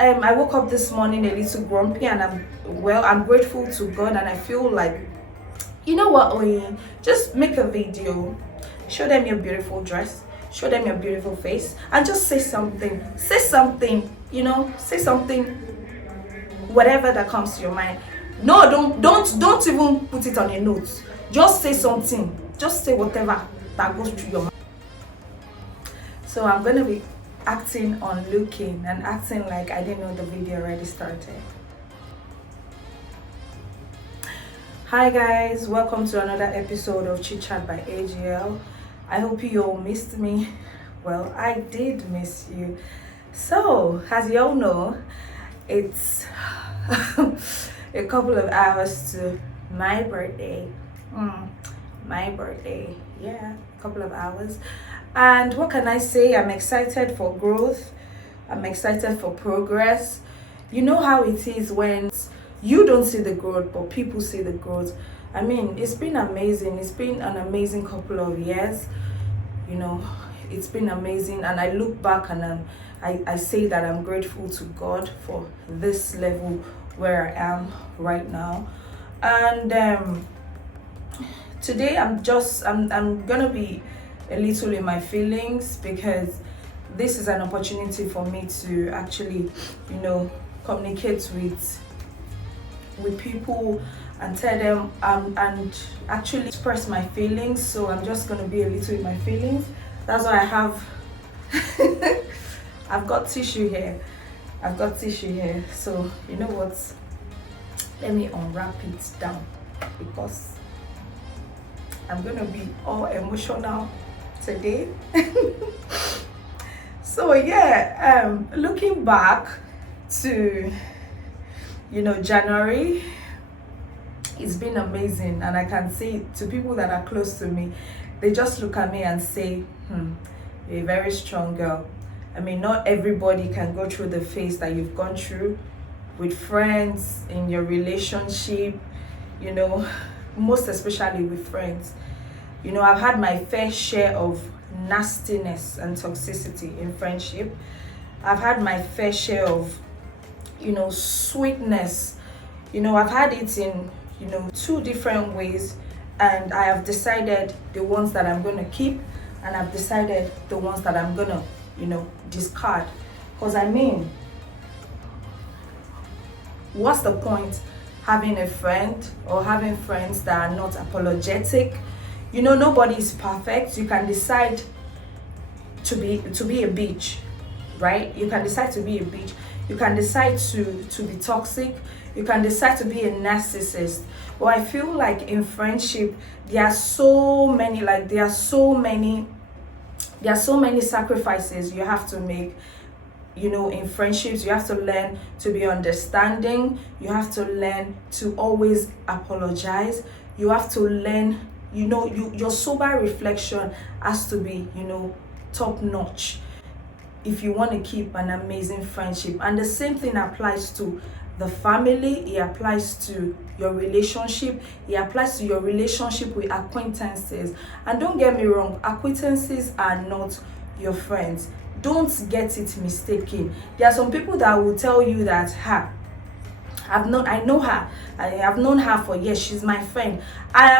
I woke up this morning a little grumpy, and I'm grateful to God, and I feel like, you know what, Oyi, just make a video, show them your beautiful dress, show them your beautiful face, and just say something. Say something, say something, whatever that comes to your mind. No, don't even put it on a note. Just say something. Just say whatever that goes through your mind. So I'm gonna be acting on looking and acting like I didn't know the video already started. Hi guys, welcome to another episode of Chit Chat by AGL. I hope you all missed me. Well, I did miss you. So, as you all know, it's a couple of hours to my birthday. My birthday, yeah, a couple of hours. And what can I say? I'm excited for growth. I'm excited for progress. You know how it is when you don't see the growth, but people see the growth. I mean, it's been amazing. It's been an amazing couple of years. It's been amazing. And I look back and I say that I'm grateful to God for this level where I am right now. And today I'm gonna be a little in my feelings, because this is an opportunity for me to actually, communicate with people and tell them and actually express my feelings. So I'm just gonna be a little in my feelings. That's why I have I've got tissue here. So you know what? Let me unwrap it down, because I'm gonna be all emotional today. So yeah, looking back to January, it's been amazing, and I can say to people that are close to me, they just look at me and say, you're a very strong girl. I mean, not everybody can go through the phase that you've gone through with friends, in your relationship, most especially with friends. I've had my fair share of nastiness and toxicity in friendship. I've had my fair share of, sweetness. I've had it in, two different ways, and I have decided the ones that I'm going to keep, and I've decided the ones that I'm going to, discard. Because I mean, what's the point having a friend or having friends that are not apologetic? Nobody is perfect. You can decide to be a bitch, right? You can decide to be a bitch. You can decide to be toxic. You can decide to be a narcissist. But I feel like in friendship, there are so many sacrifices you have to make. In friendships, you have to learn to be understanding. You have to learn to always apologize. You have to learn, your sober reflection has to be, top notch if you want to keep an amazing friendship. And the same thing applies to the family. It applies to your relationship. It applies to your relationship with acquaintances. And don't get me wrong, acquaintances are not your friends. Don't get it mistaken. There are some people that will tell you that, I know her. I have known her for years. She's my friend.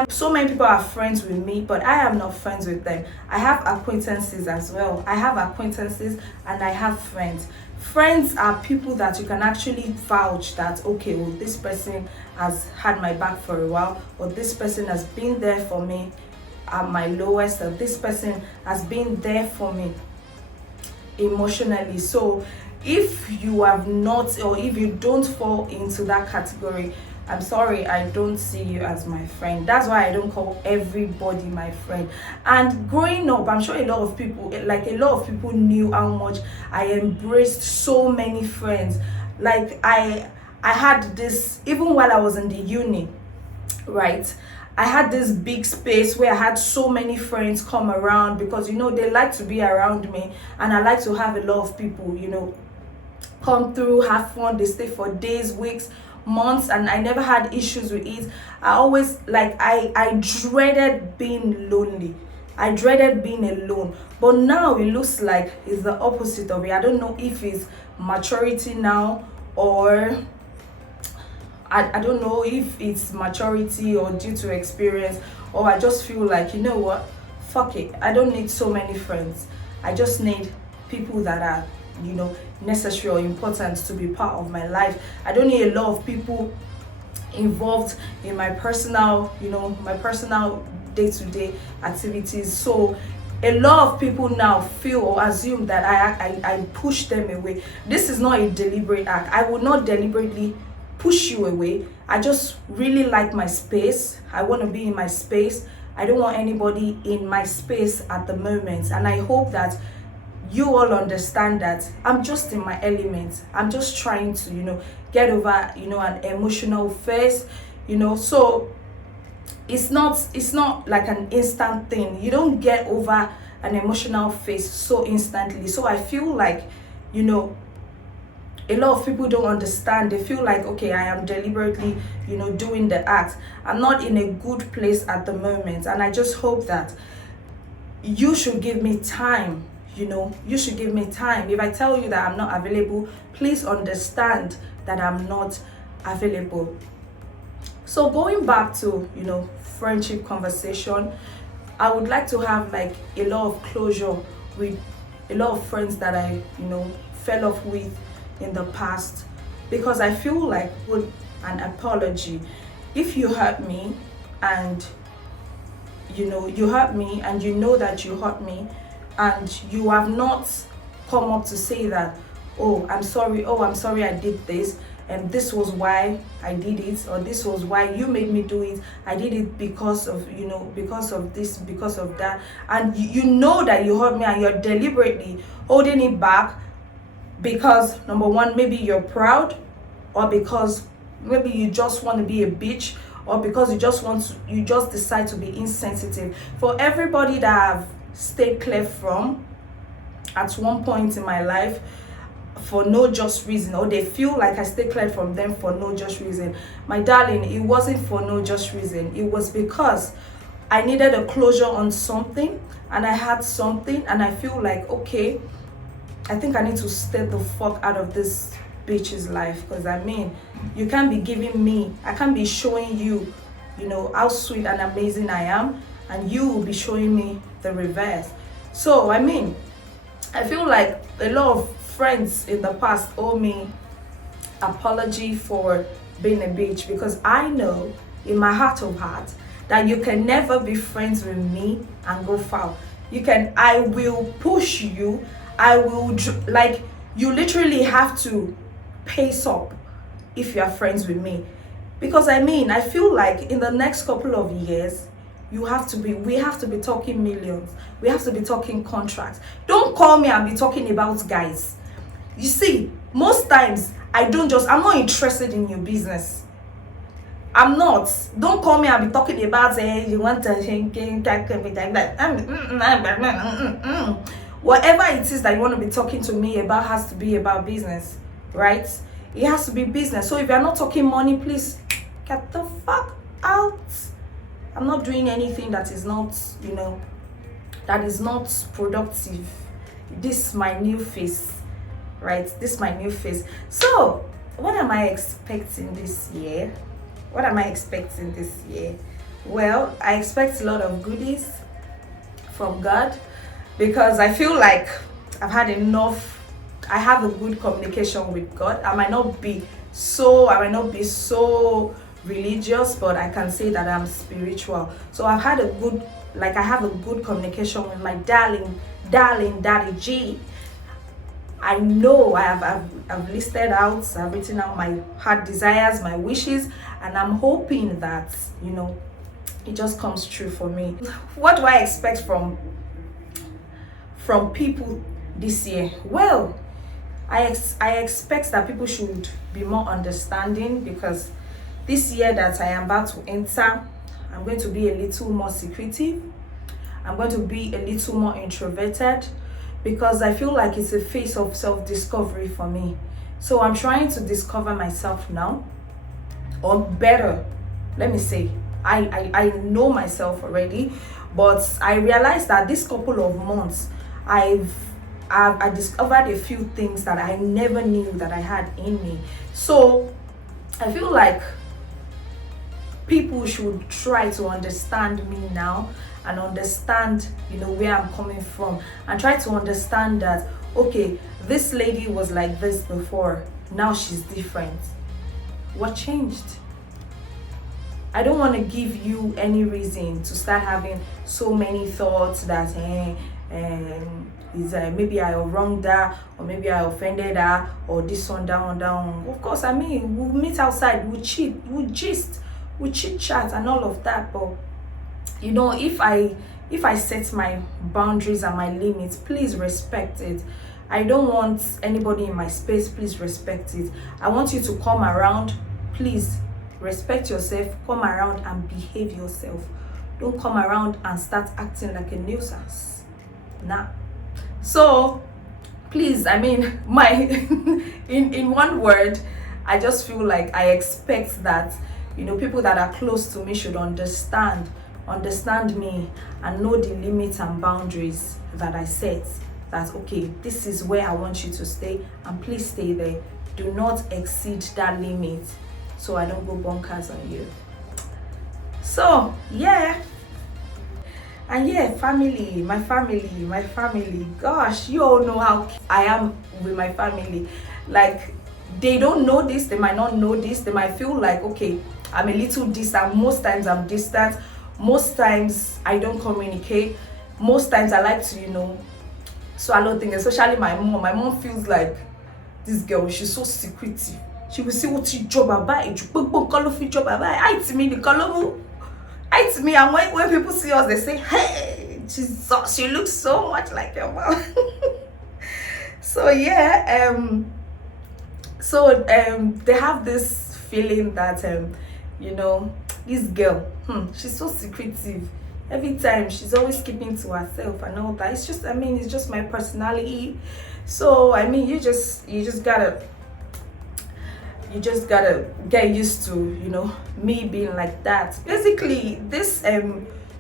So many people are friends with me, but I am not friends with them. I have acquaintances as well. I have acquaintances and I have friends. Friends are people that you can actually vouch that, okay, well, this person has had my back for a while, or this person has been there for me at my lowest, or this person has been there for me emotionally. So if you have not, or if you don't fall into that category, I'm sorry, I don't see you as my friend. That's why I don't call everybody my friend. And growing up, I'm sure a lot of people knew how much I embraced so many friends. Like I had this, even while I was in the uni, right? I had this big space where I had so many friends come around, because they like to be around me, and I like to have a lot of people come through, have fun. They stay for days, weeks, months, and I never had issues with it. I always I dreaded being lonely. I dreaded being alone. But now it looks like it's the opposite of it. I don't know if it's maturity now, or I don't know if it's maturity or due to experience, or I just feel like, you know what, fuck it. I don't need so many friends. I just need people that are, necessary or important to be part of my life. I don't need a lot of people involved in my personal, my personal day-to-day activities. So a lot of people now feel or assume that I push them away. This is not a deliberate act. I would not deliberately push you away. I just really like my space. I want to be in my space. I don't want anybody in my space at the moment. And I hope that you all understand that I'm just in my element. I'm just trying to, get over, an emotional phase, so it's not like an instant thing. You don't get over an emotional phase so instantly. So I feel like, a lot of people don't understand. They feel like, okay, I am deliberately, doing the act. I'm not in a good place at the moment. And I just hope that you should give me time. You should give me time. If I tell you that I'm not available, please understand that I'm not available. So going back to, friendship conversation, I would like to have like a lot of closure with a lot of friends that I, fell off with in the past, because I feel like with an apology, if you hurt me and you hurt me and you know that you hurt me, and you have not come up to say that, oh I'm sorry I did this, and this was why I did it, or this was why you made me do it, I did it because of because of this, because of that, and you know that you hurt me and you're deliberately holding it back because number one, maybe you're proud, or because maybe you just want to be a bitch, or because you just decide to be insensitive. For everybody that I've stayed clear from at one point in my life for no just reason, or they feel like I stay clear from them for no just reason, my darling, it wasn't for no just reason. It was because I needed a closure on something, and I had something, and I feel like, okay, I think I need to stay the fuck out of this bitch's life. Because I mean, you can't be giving me, I can't be showing you, how sweet and amazing I am, and you will be showing me the reverse. So I mean, I feel like a lot of friends in the past owe me apology for being a bitch, because I know in my heart of hearts that you can never be friends with me and go far. I will push you, like, you literally have to pace up if you are friends with me. Because I mean, I feel like in the next couple of years, we have to be talking millions. We have to be talking contracts. Don't call me and be talking about guys. You see, most times I'm not interested in your business. I'm not. Don't call me and be talking about you want to like that. Whatever it is that you want to be talking to me about has to be about business, right? It has to be business. So if you're not talking money, please get the fuck out. I'm not doing anything that is not, that is not productive. This is my new face, right? This is my new face. So what am I expecting this year? Well, I expect a lot of goodies from God, because I feel like I've had enough. I have a good communication with God. I might not be so religious, but I can say that I'm spiritual. So I have a good communication with my darling Daddy G. I know I've listed out, I've written out my heart desires, my wishes, and I'm hoping that it just comes true for me. What do I expect from people this year? Well, I expect that people should be more understanding, because this year that I am about to enter, I'm going to be a little more secretive. I'm going to be a little more introverted, because I feel like it's a phase of self-discovery for me. So I'm trying to discover myself now, or better, let me say, I know myself already, But I realized that this couple of months, I discovered a few things that I never knew that I had in me. So I feel like people should try to understand me now, and understand, where I'm coming from, and try to understand that, okay, this lady was like this before, now she's different. What changed? I don't want to give you any reason to start having so many thoughts that is maybe I wronged her, or maybe I offended her, or this one, that one, that one. Of course, I mean, we'll meet outside, we'll cheat, we'll gist, we'll chit chat and all of that. But if I set my boundaries and my limits, please respect it. I don't want anybody in my space, please respect it. I want you to come around, please respect yourself, come around and behave yourself. Don't come around and start acting like a nuisance. Nah. So please, I mean, my in one word, I just feel like I expect that people that are close to me should understand me and know the limits and boundaries that I set. That, okay, this is where I want you to stay, and please stay there. Do not exceed that limit, so I don't go bonkers on you. So yeah. And yeah, my family, gosh, you all know how I am with my family. Like, they don't know this, they might not know this, they might feel like, okay, I'm a little distant. Most times I'm distant, most times I don't communicate, most times I like to swallow things, especially my mom feels like, this girl, she's so secretive. She will say what you job about it, you job about it, to me the color, to me, and when people see us, they say, hey, she looks so much like your mom. So yeah, they have this feeling that this girl, she's so secretive. Every time she's always keeping to herself and all that. It's just my personality. So I mean, you just gotta get used to me being like that. Basically, this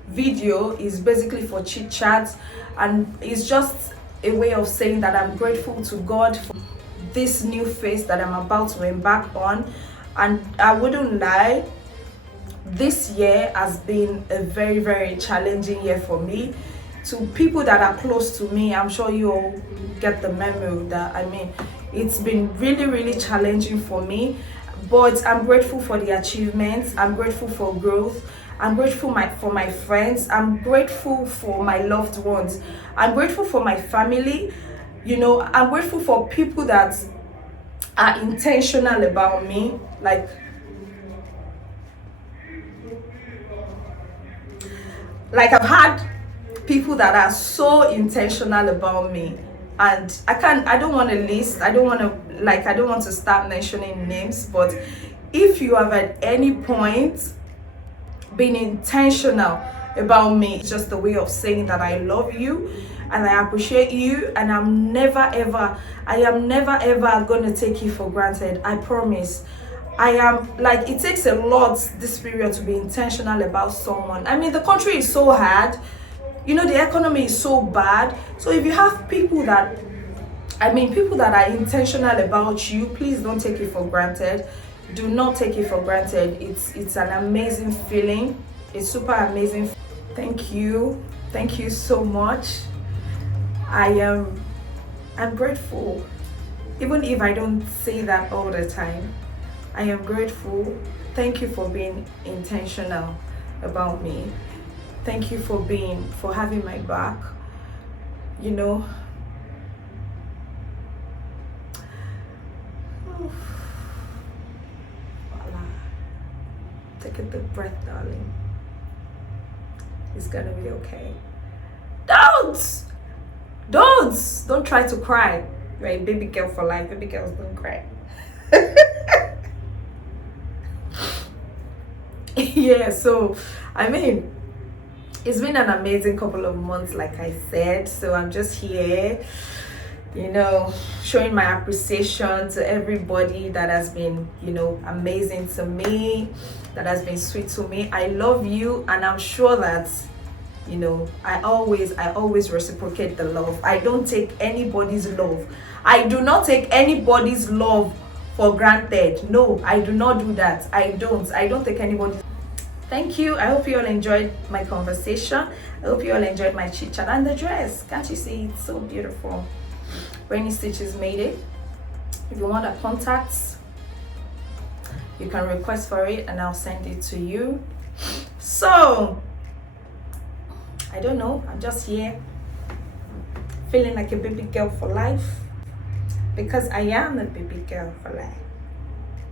video is basically for chit chat, and it's just a way of saying that I'm grateful to God for this new phase that I'm about to embark on. And I wouldn't lie, this year has been a very, very challenging year for me. To people that are close to me, I'm sure you all get the memo that it's been really, really challenging for me. But I'm grateful for the achievements, I'm grateful for growth, I'm grateful for my friends, I'm grateful for my loved ones, I'm grateful for my family. I'm grateful for people that are intentional about me. Like I've had people that are so intentional about me, and I don't want to list, I don't want to start mentioning names, but if you have at any point been intentional about me, it's just a way of saying that I love you and I appreciate you, and I am never ever gonna take you for granted. I promise. It takes a lot this period to be intentional about someone. The country is so hard, the economy is so bad. So if you have people that are intentional about you, please don't take it for granted. Do not take it for granted. It's an amazing feeling. It's super amazing. Thank you so much. I'm grateful, even if I don't say that all the time. I am grateful. Thank you for being intentional about me. Thank you for having my back. Voila. Take a deep breath, darling. It's gonna be okay. Don't try to cry. Right, baby girl for life. Baby girls don't cry. Yeah, so it's been an amazing couple of months, like I said. So I'm just here, showing my appreciation to everybody that has been, amazing to me, that has been sweet to me. I love you, and I'm sure that I always reciprocate the love. I don't take anybody's love. I do not take anybody's love for granted. No, I do not do that. I don't take anybody. Thank you. I hope you all enjoyed my conversation. I hope you all enjoyed my chit chat. And the dress, can't you see? It's so beautiful. Rainy Stitches made it. If you want the contacts, you can request for it and I'll send it to you. So I don't know, I'm just here feeling like a baby girl for life, because I am a baby girl for life.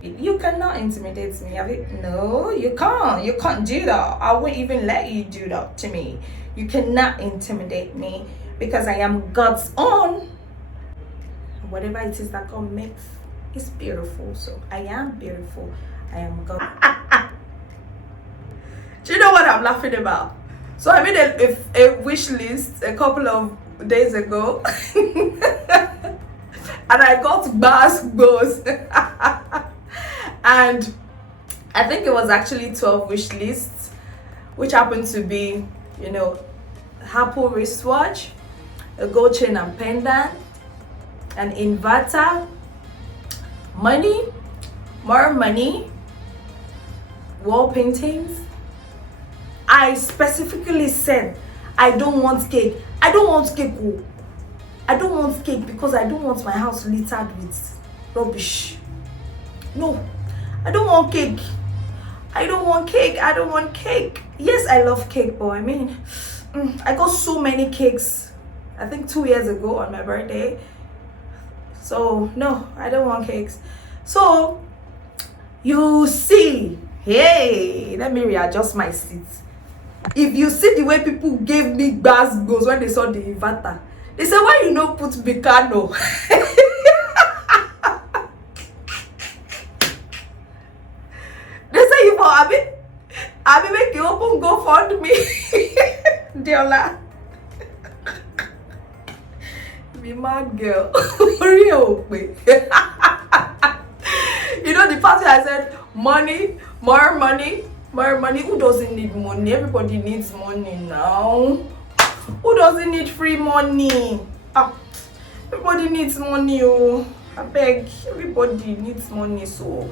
You cannot intimidate me. No, you can't do that. I won't even let you do that to me. You cannot intimidate me, because I am God's own. Whatever it is that God makes is beautiful. So I am beautiful. I am God. Do you know what I'm laughing about? So I made a wish list a couple of days ago and I got basketballs and I think it was actually 12 wish lists, which happened to be, Apple wristwatch, a gold chain and pendant, an inverter, money, more money, wall paintings. I specifically said I don't want cake. I don't want cake. I don't want cake because I don't want my house littered with rubbish. No, I don't want cake. I don't want cake. I don't want cake. Yes, I love cake, but I mean, I got so many cakes, I think 2 years ago on my birthday. So no, I don't want cakes. So you see, hey, let me readjust my seat. If you see the way people gave me goes when they saw the inverter, they said, why you not put Bicano? They say, you for Abi make you open go fund me. Diola. Be mad girl. Real quick. The party I said, money, more money. More money. Who doesn't need money? Everybody needs money now. Who doesn't need free money? Everybody needs money. Oh, I beg. Everybody needs money. So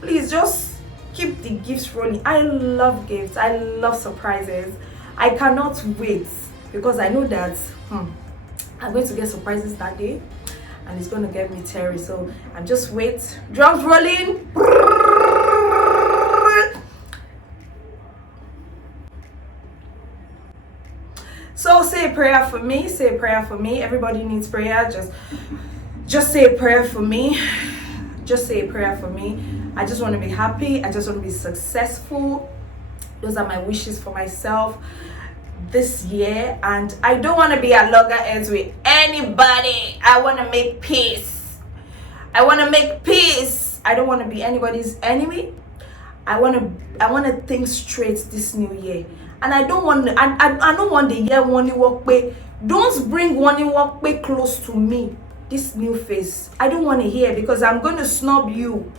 please just keep the gifts rolling. I love gifts. I love surprises. I cannot wait, because I know that I'm going to get surprises that day, and it's going to get me teary. So I'm just wait. Drums rolling. So say a prayer for me. Say a prayer for me. Everybody needs prayer. Just say a prayer for me. Just say a prayer for me. I just want to be happy. I just want to be successful. Those are my wishes for myself this year. And I don't want to be at loggerheads with anybody. I want to make peace. I want to make peace. I don't want to be anybody's enemy. I want to think straight this new year. And I don't want the year one work pay. Don't bring one work pay close to me this new phase. I don't want to hear, because I'm going to snub you.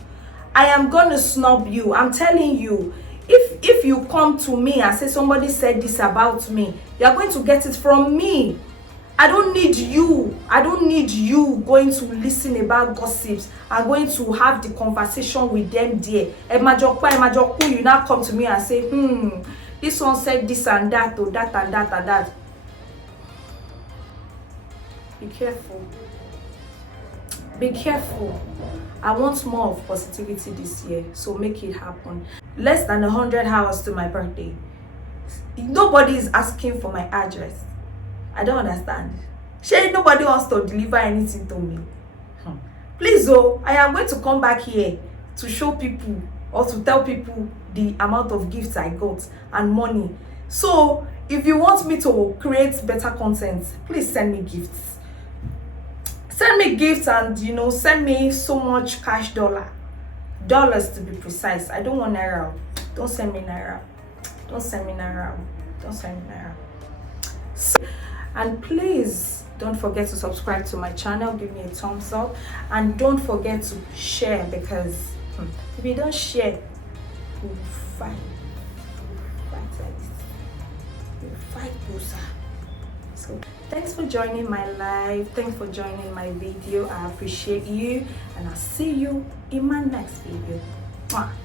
I am going to snub you. I'm telling you. If you come to me and say somebody said this about me, you are going to get it from me. I don't need you. I don't need you going to listen about gossips and going to have the conversation with them there. You now come to me and say, this one said this and that, or that and that and that. Be careful. Be careful. I want more of positivity this year, so make it happen. Less than 100 hours to my birthday. Nobody is asking for my address. I don't understand. Nobody wants to deliver anything to me. Please, I am going to come back here to show people or to tell people the amount of gifts I got and money. So if you want me to create better content, please send me gifts. Send me gifts and send me so much cash dollars to be precise. I don't want naira. Don't send me naira. Don't send me naira. Don't send me naira. And please don't forget to subscribe to my channel. Give me a thumbs up, and don't forget to share, because if you don't share, we'll fight like this. fight Busa. So thanks for joining my live, thanks for joining my video. I appreciate you, and I'll see you in my next video. Mwah.